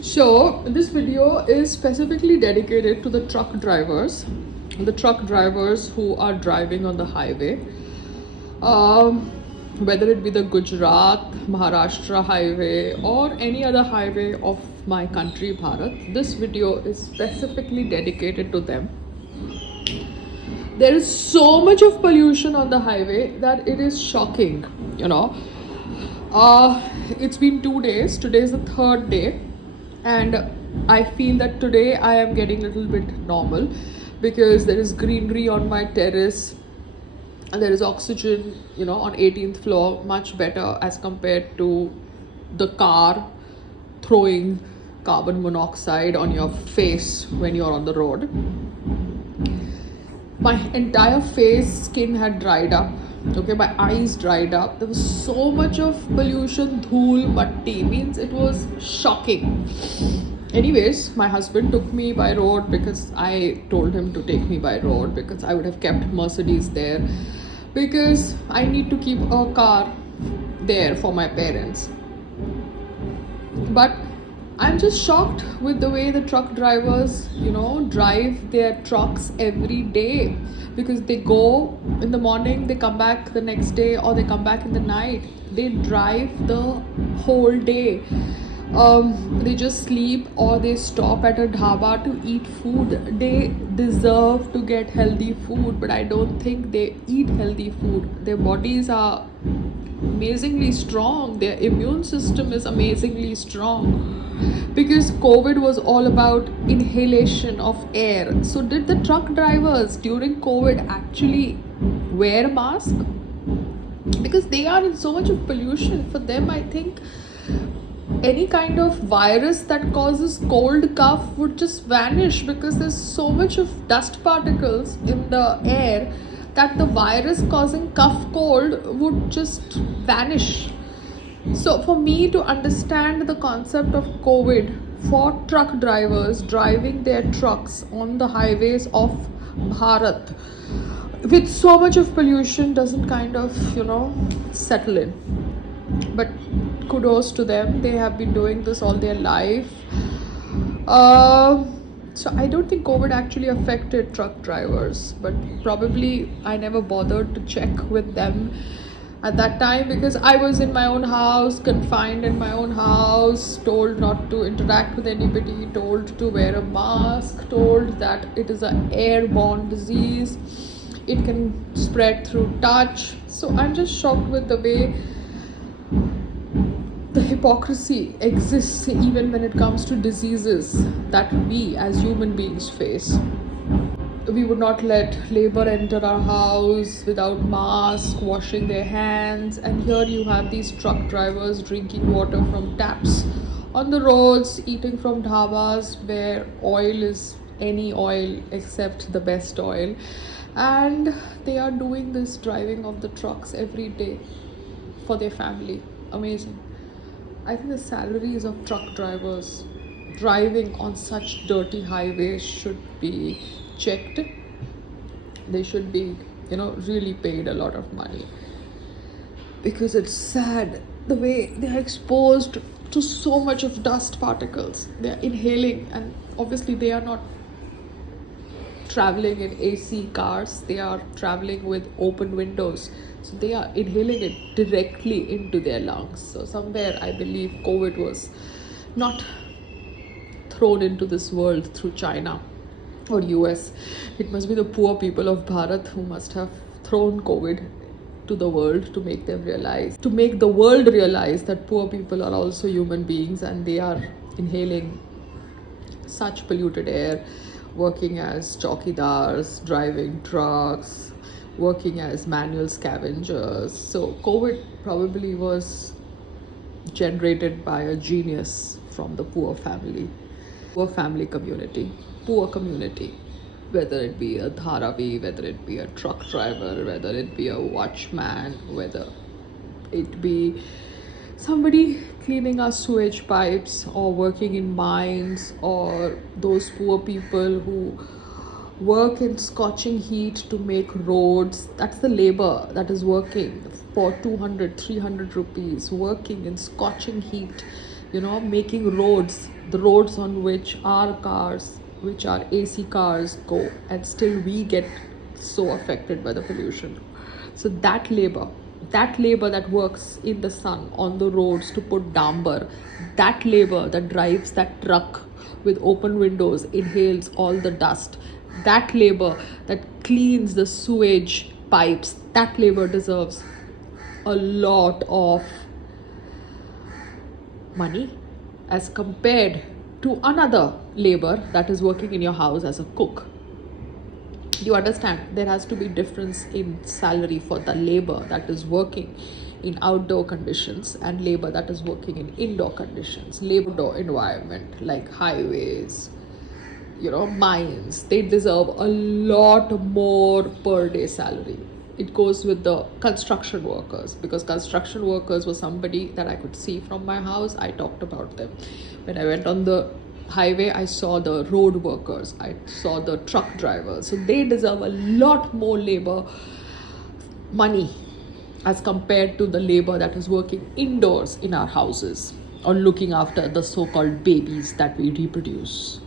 So this video is specifically dedicated to the truck drivers who are driving on the highway. Um, Whether it be the Gujarat, Maharashtra highway or any other highway of my country, Bharat, this video is specifically dedicated to them. There is so much of pollution on the highway that it is shocking, you know. It's been 2 days. Today is the third day, and I feel that today I am getting a little bit normal because there is greenery on my terrace and there is oxygen, on 18th floor, much better as compared to the car throwing carbon monoxide on your face when you're on the road. My entire face skin had dried up. Okay, my eyes dried up. There was so much of pollution, dhool, matti, means it was shocking. Anyways, my husband took me by road because I told him to take me by road because I would have kept Mercedes there because I need to keep a car there for my parents. But I'm just shocked with the way the truck drivers, drive their trucks every day because they go in the morning, they come back the next day, or they come back in the night. They drive the whole day. They just sleep or they stop at a dhaba to eat food. They deserve to get healthy food, but I don't think they eat healthy food. Their bodies are amazingly strong, their immune system is amazingly strong because COVID was all about inhalation of air. So, did the truck drivers during COVID actually wear a mask? Because they are in so much of pollution. For them, I think any kind of virus that causes cold cough would just vanish because there's so much of dust particles in the air that the virus causing cough cold would just vanish. So for me to understand the concept of COVID for truck drivers driving their trucks on the highways of Bharat with so much of pollution doesn't kind of, settle in. But kudos to them, they have been doing this all their life. So I don't think COVID actually affected truck drivers, but probably I never bothered to check with them at that time because I was in my own house, confined in my own house, told not to interact with anybody, told to wear a mask, told that it is an airborne disease, it can spread through touch. So I'm just shocked with the way the hypocrisy exists even when it comes to diseases that we as human beings face. We would not let labor enter our house without mask, washing their hands, and here you have these truck drivers drinking water from taps on the roads, eating from dhabas where oil is any oil except the best oil, and they are doing this driving of the trucks every day for their family. Amazing. I think the salaries of truck drivers driving on such dirty highways should be checked. They should be, really paid a lot of money because it's sad the way they are exposed to so much of dust particles. They are inhaling, and obviously, they are not traveling in AC cars, they are traveling with open windows. So they are inhaling it directly into their lungs. So somewhere I believe COVID was not thrown into this world through China or US. It must be the poor people of Bharat who must have thrown COVID to the world to make the world realize that poor people are also human beings and they are inhaling such polluted air, working as chowkidars, driving trucks, working as manual scavengers. So COVID probably was generated by a genius from the poor family community, poor community. Whether it be a dharavi, whether it be a truck driver, whether it be a watchman, whether it be somebody cleaning our sewage pipes or working in mines, or those poor people who work in scorching heat to make roads. That's the labor that is working for 200, 300 rupees, working in scorching heat, making roads, the roads on which our cars, which are AC cars, go, and still we get so affected by the pollution. So that labor that works in the sun on the roads to put damper, that labor that drives that truck with open windows, inhales all the dust, that labor that cleans the sewage pipes, that labor deserves a lot of money as compared to another labor that is working in your house as a cook. You understand, there has to be difference in salary for the labor that is working in outdoor conditions and labor that is working in indoor conditions, labor environment like highways, mines. They deserve a lot more per day salary. It goes with the construction workers, because construction workers were somebody that I could see from my house. I talked about them when I went on the highway. I saw the road workers, I saw the truck drivers. So they deserve a lot more labor money as compared to the labor that is working indoors in our houses or looking after the so-called babies that we reproduce.